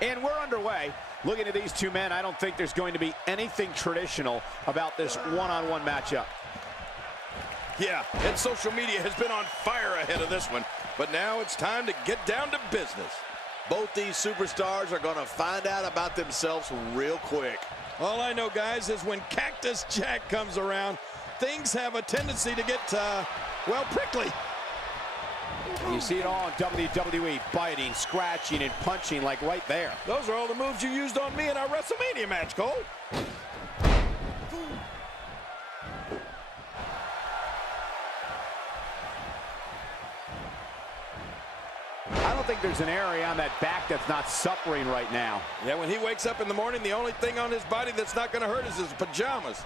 And we're underway. Looking at these two men, I don't think there's going to be anything traditional about this one-on-one matchup. Yeah, and social media has been on fire ahead of this one. But now it's time to get down to business. Both these superstars are going to find out about themselves real quick. All I know, guys, is when Cactus Jack comes around, things have a tendency to get, well, prickly. You see it all in WWE, biting, scratching, and punching like right there. Those are all the moves you used on me in our WrestleMania match, Cole. I don't think there's an area on that back that's not suffering right now. Yeah, when he wakes up in the morning, the only thing on his body that's not going to hurt is his pajamas.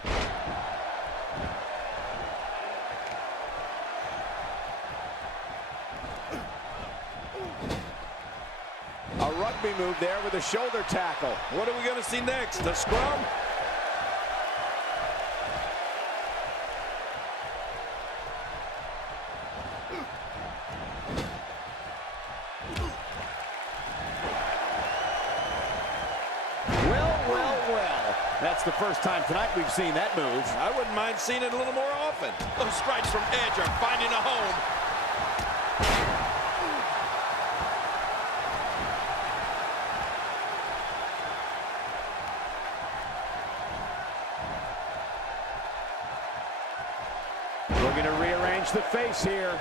A rugby move there with a shoulder tackle. What are we going to see next? The scrum? Well. That's the first time tonight we've seen that move. I wouldn't mind seeing it a little more often. Those strikes from Edge are finding a home. We're going to rearrange the face here.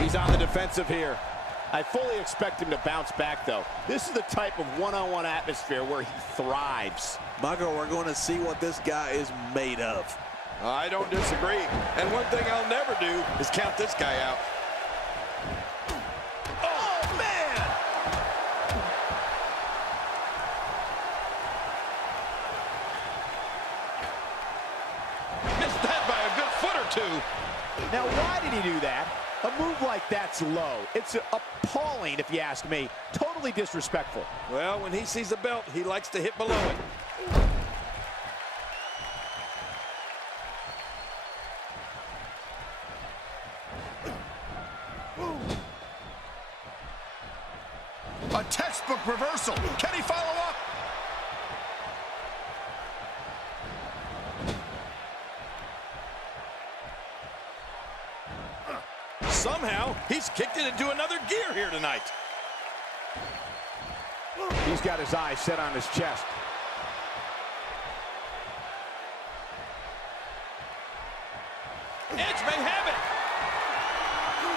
He's on the defensive here. I fully expect him to bounce back, though. This is the type of one-on-one atmosphere where he thrives. Michael, we're going to see what this guy is made of. I don't disagree. And one thing I'll never do is count this guy out. Oh, man! Missed that by a good foot or two. Now, why did he do that? A move like that's low. It's appalling, if you ask me. Totally disrespectful. Well, when he sees a belt, he likes to hit below it. A textbook reversal. Can he follow up? Somehow, he's kicked it into another gear here tonight. He's got his eyes set on his chest. Edge may have it.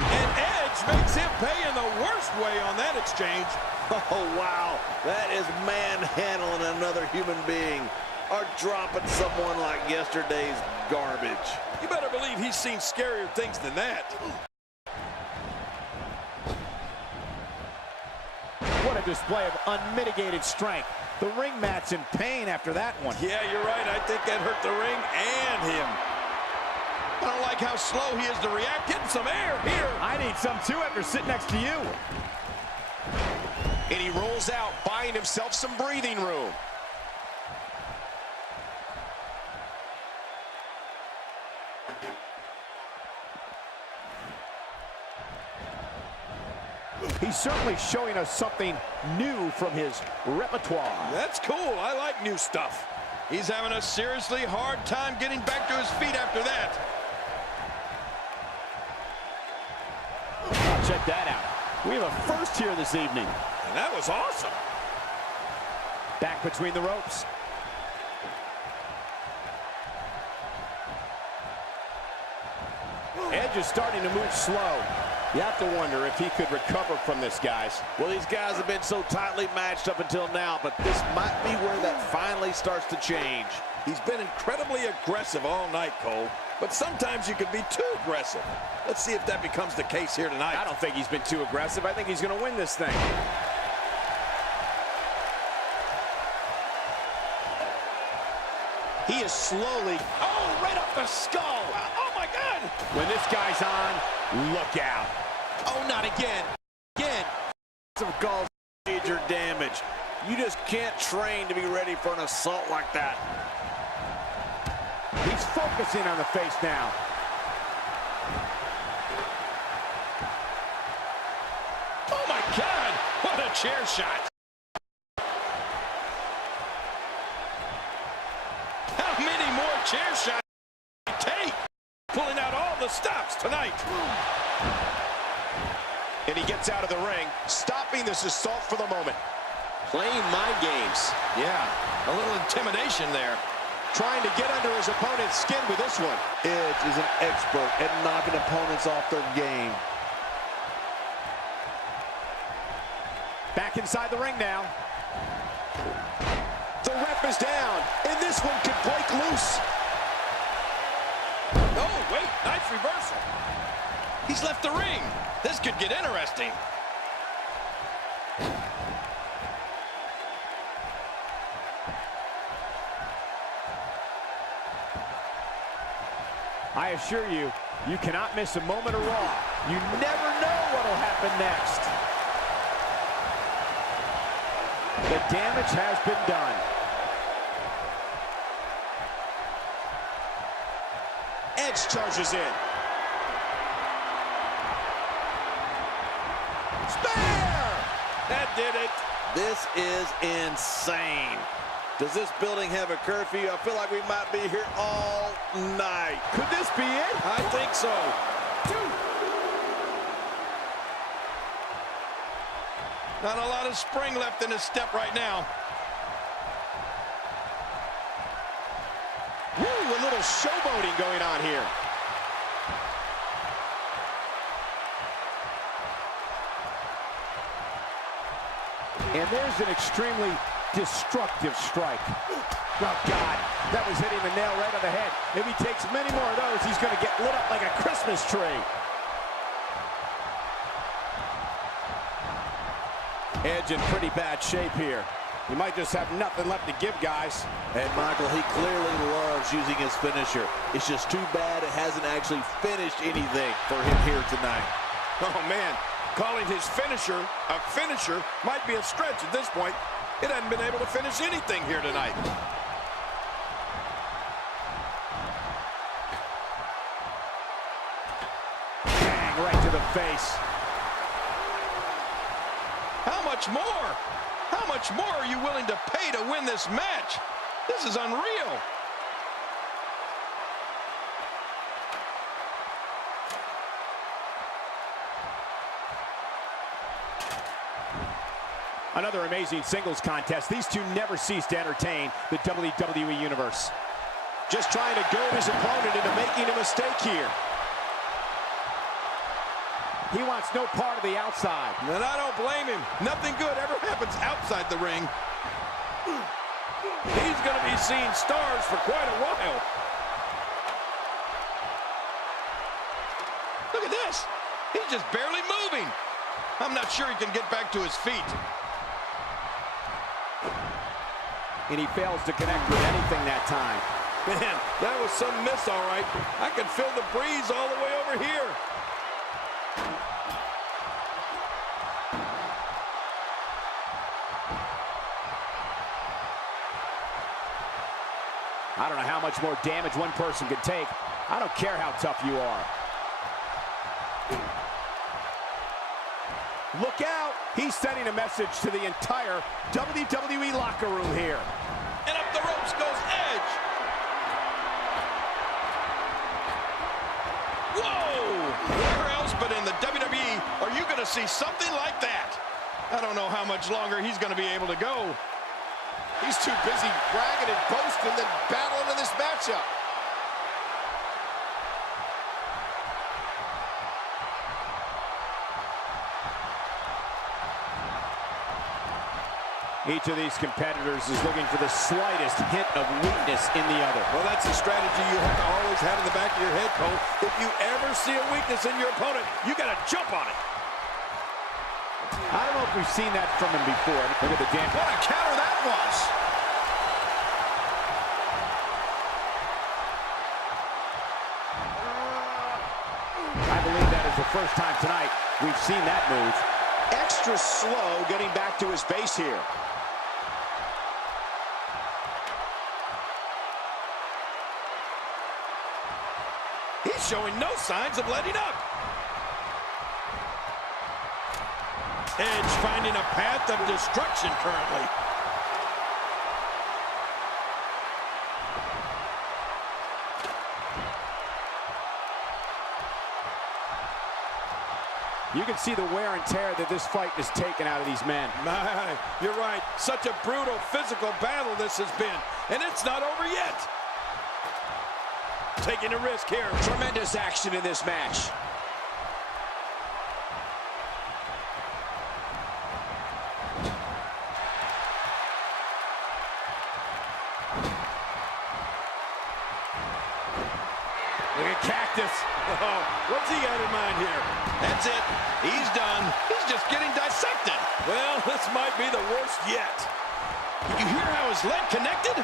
And Edge makes him pay in the worst way on that exchange. Oh, wow. That is manhandling another human being or dropping someone like yesterday's garbage. You better believe he's seen scarier things than that. What a display of unmitigated strength. The ring mat's in pain after that one. Yeah, you're right. I think that hurt the ring and him. I don't like how slow he is to react. Getting some air here. I need some too after sitting next to you. And he rolls out, buying himself some breathing room. He's certainly showing us something new from his repertoire. That's cool. I like new stuff. He's having a seriously hard time getting back to his feet after that. Oh, check that out. We have a first here this evening. And that was awesome. Back between the ropes. Edge is starting to move slow. You have to wonder if he could recover from this, guys. Well, these guys have been so tightly matched up until now, but this might be where that finally starts to change. He's been incredibly aggressive all night, Cole. But sometimes you can be too aggressive. Let's see if that becomes the case here tonight. I don't think he's been too aggressive. I think he's going to win this thing. He is slowly... Oh, right up the skull. Oh, my God. When this guy's on, look out. Oh, not again. Again. Some calls major damage. You just can't train to be ready for an assault like that. He's focusing on the face now. Oh, my God. What a chair shot. How many more chair shots can he take? Pulling out all the stops tonight. And he gets out of the ring, stopping this assault for the moment. Playing mind games. Yeah, a little intimidation there. Trying to get under his opponent's skin with this one. Edge is an expert at knocking opponents off their game. Back inside the ring now. The ref is down, and this one could break loose. Oh, wait, nice reversal. He's left the ring. This could get interesting. I assure you, you cannot miss a moment of Raw. You never know what will happen next. The damage has been done. Edge charges in. Spear! That did it. This is insane. Does this building have a curfew? I feel like we might be here all night. Could this be it? I think so. Not a lot of spring left in his step right now. Woo, a little showboating going on here. And there's an extremely destructive strike. Oh, God, that was hitting the nail right on the head. If he takes many more of those, he's going to get lit up like a Christmas tree. Edge in pretty bad shape here. He might just have nothing left to give, guys. And Michael, he clearly loves using his finisher. It's just too bad it hasn't actually finished anything for him here tonight. Oh, man. Calling his finisher a finisher might be a stretch at this point. It hasn't been able to finish anything here tonight. Bang, right to the face. How much more? How much more are you willing to pay to win this match? This is unreal. Another amazing singles contest. These two never cease to entertain the WWE Universe. Just trying to goad his opponent into making a mistake here. He wants no part of the outside. And I don't blame him. Nothing good ever happens outside the ring. He's going to be seeing stars for quite a while. Look at this. He's just barely moving. I'm not sure he can get back to his feet. And he fails to connect with anything that time. Man, that was some miss, all right. I can feel the breeze all the way over here. I don't know how much more damage one person could take. I don't care how tough you are. Look out! He's sending a message to the entire WWE locker room here. And up the ropes goes Edge. Whoa! Where else but in the WWE are you going to see something like that? I don't know how much longer he's going to be able to go. He's too busy bragging and boasting than battling in this matchup. Each of these competitors is looking for the slightest hint of weakness in the other. Well, that's a strategy you have to always have in the back of your head, Cole. If you ever see a weakness in your opponent, you got to jump on it. I don't know if we've seen that from him before. Look at the damage. What a counter that was. I believe that is the first time tonight we've seen that move. Extra slow getting back to his base here. He's showing no signs of letting up. Edge finding a path of destruction currently. You can see the wear and tear that this fight has taken out of these men. My, you're right. Such a brutal physical battle this has been. And it's not over yet. Taking a risk here. Tremendous action in this match. Look at Cactus. Oh, what's he got in mind here? That's it. He's done. He's just getting dissected. Well, this might be the worst yet. Did you hear how his leg connected?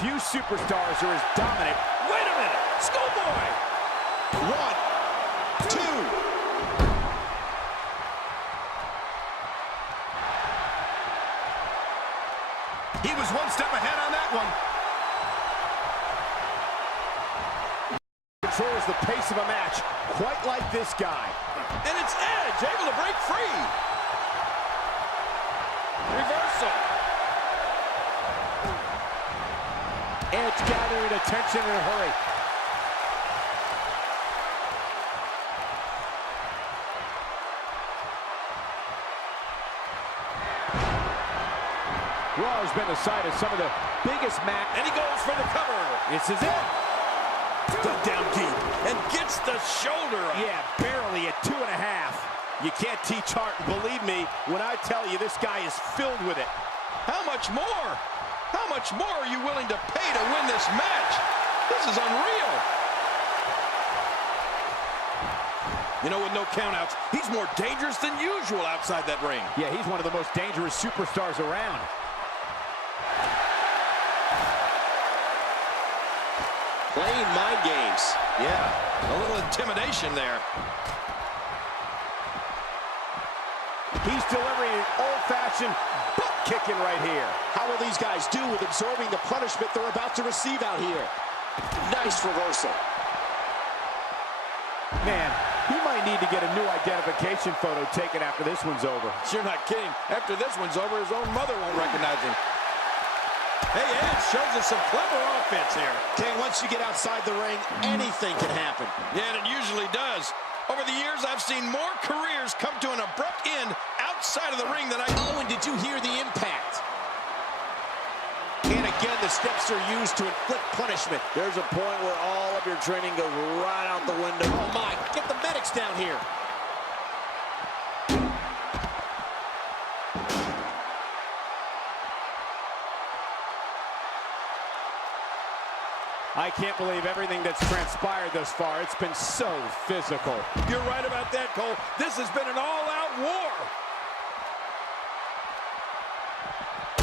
Few superstars are as dominant. Wait a minute. Schoolboy. 1, 2. He was one step ahead on that one. Controls the pace of a match, quite like this guy. And it's Edge able to break free. Reversal. Edge gathering attention in a hurry. Raw has been the site of some of the biggest matches. And he goes for the cover. This is it. Dug down deep and gets the shoulder up. Yeah, barely at 2.5. You can't teach heart, and believe me when I tell you this guy is filled with it. How much more? How much more are you willing to pay to win this match? This is unreal. You know, with no countouts, he's more dangerous than usual outside that ring. Yeah, he's one of the most dangerous superstars around. Playing mind games. Yeah, a little intimidation there. He's delivering an old-fashioned butt kicking right here. How will these guys do with absorbing the punishment they're about to receive out here? Nice reversal. Man, he might need to get a new identification photo taken after this one's over. You're not kidding. After this one's over, his own mother won't recognize him. Hey, Edge shows us some clever offense here. King, once you get outside the ring, anything can happen. Yeah, and it usually does. Over the years, I've seen more careers come to an abrupt end outside of the ring than I... Oh, and did you hear the impact? And again, the steps are used to inflict punishment. There's a point where all of your training goes right out the window. Oh, my. Get the medics down here. I can't believe everything that's transpired thus far. It's been so physical. You're right about that, Cole. This has been an all-out war.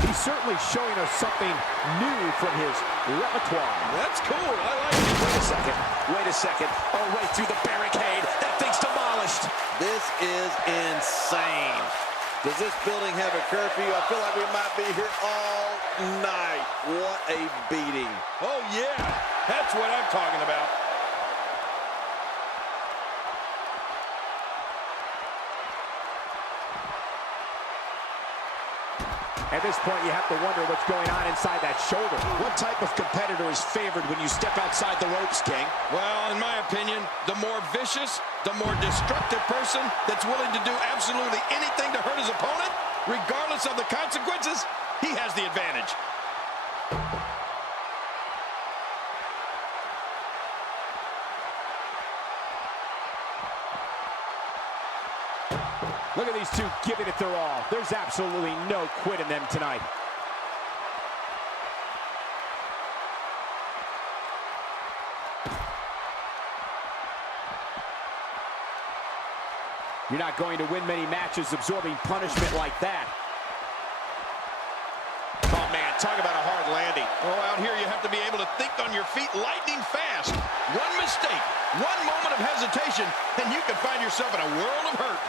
He's certainly showing us something new from his repertoire. That's cool. I like it. Wait a second. Wait a second. Oh, right through the barricade. That thing's demolished. This is insane. Does this building have a curfew? I feel like we might be here all night. What a beating. Oh, yeah. That's what I'm talking about. At this point, you have to wonder what's going on inside that shoulder. What type of competitor is favored when you step outside the ropes, King? Well, in my opinion, the more vicious, the more destructive person that's willing to do absolutely anything to hurt his opponent, regardless of the consequences, he has the advantage. Look at these two giving it their all. There's absolutely no quit in them tonight. You're not going to win many matches absorbing punishment like that. Oh, man, talk about a hard landing. Oh, out here you have to be able to think on your feet lightning fast. One mistake, one moment of hesitation, and you can find yourself in a world of hurt.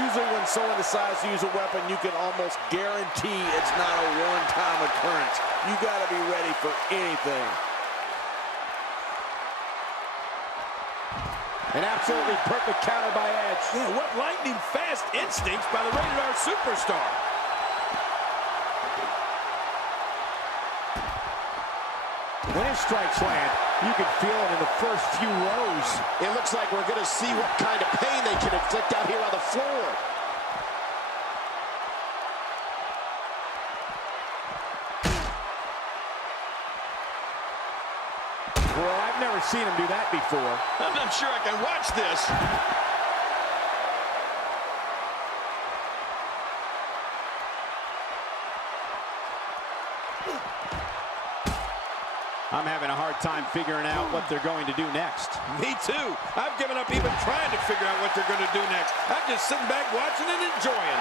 Usually when someone decides to use a weapon, you can almost guarantee it's not a one-time occurrence. You got to be ready for anything. An absolutely perfect counter by Edge. Yeah, what lightning-fast instincts by the Rated R Superstar. When his strikes land, you can feel it in the first few rows. It looks like we're going to see what kind of pain they can inflict out here on the floor. Well, I've never seen him do that before. I'm not sure I can watch this. I'm having a hard time figuring out what they're going to do next. Me too. I've given up even trying to figure out what they're going to do next. I'm just sitting back watching and enjoying.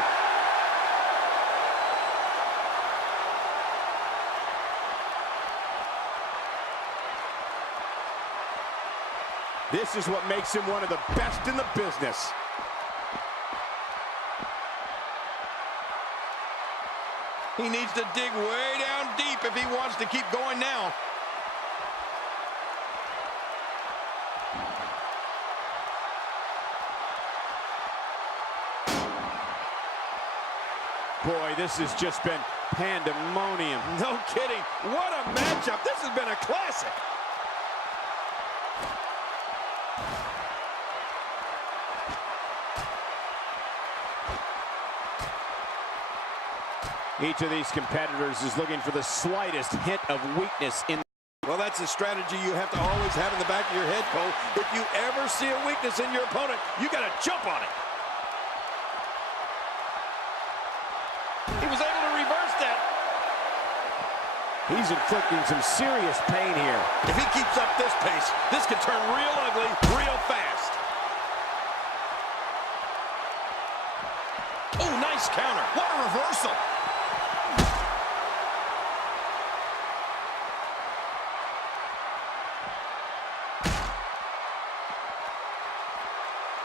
This is what makes him one of the best in the business. He needs to dig way down deep if he wants to keep going now. Boy, this has just been pandemonium. No kidding. What a matchup. This has been a classic. Each of these competitors is looking for the slightest hint of weakness in. Well, that's a strategy you have to always have in the back of your head, Cole. If you ever see a weakness in your opponent, you got to jump on it. He was able to reverse that. He's inflicting some serious pain here. If he keeps up this pace, this could turn real ugly real fast. Oh, nice counter. What a reversal.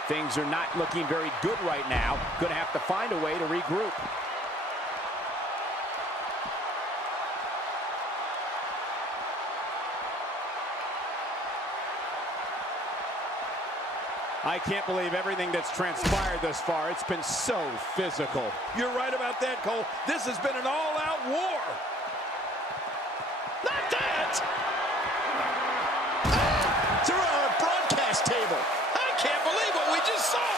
Things are not looking very good right now. Going to have to find a way to regroup. I can't believe everything that's transpired thus far. It's been so physical. You're right about that, Cole. This has been an all-out war. Not that! Through our broadcast table. I can't believe what we just saw.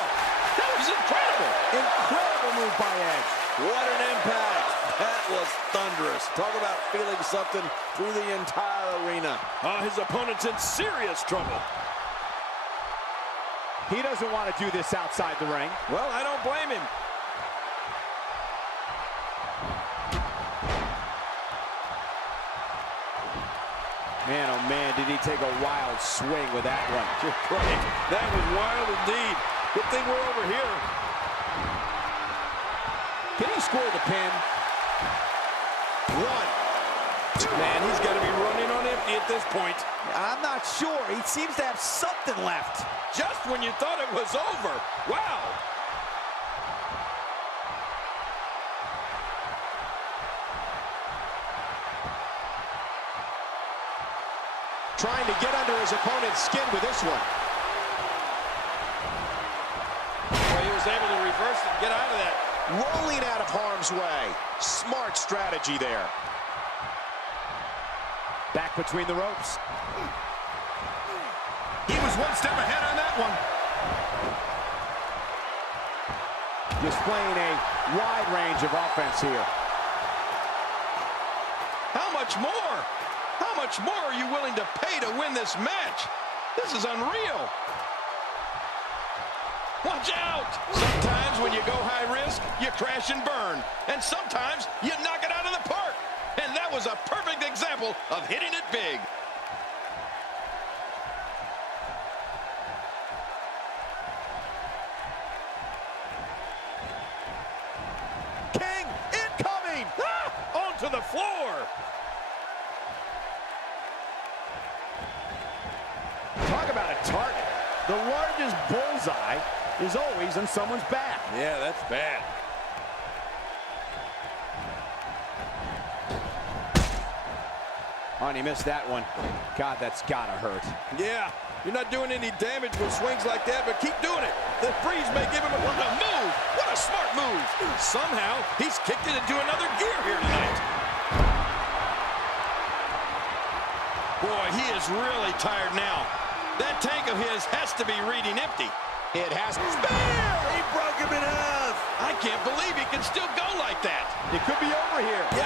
That was incredible. Incredible move by Edge. What an impact. That was thunderous. Talk about feeling something through the entire arena. His opponent's in serious trouble. He doesn't want to do this outside the ring. Well, I don't blame him. Man, oh man, did he take a wild swing with that one. Right. That was wild indeed. Good thing we're over here. Can he score the pin? One. Man, he's got to be running on empty at this point. I'm not sure. He seems to have something left. Just when you thought it was over. Wow. Trying to get under his opponent's skin with this one. Well, he was able to reverse it and get out of that. Rolling out of harm's way. Smart strategy there. Back between the ropes. He was one step ahead on that one. Displaying a wide range of offense here. How much more? How much more are you willing to pay to win this match? This is unreal. Watch out! Sometimes when you go high risk, you crash and burn. And sometimes you knock it out of the park. And that was a perfect example of hitting it big. King incoming! Onto the floor. Talk about a target. The largest bullseye is always on someone's back. Yeah, that's bad. Oh, and he missed that one. God, that's gotta hurt. Yeah, you're not doing any damage with swings like that, but keep doing it. The freeze may give him what a move. What a smart move. Somehow, he's kicked it into another gear here tonight. Boy, he is really tired now. That tank of his has to be reading empty. It has. He broke him in half. I can't believe he can still go like that. It could be over here. Yeah,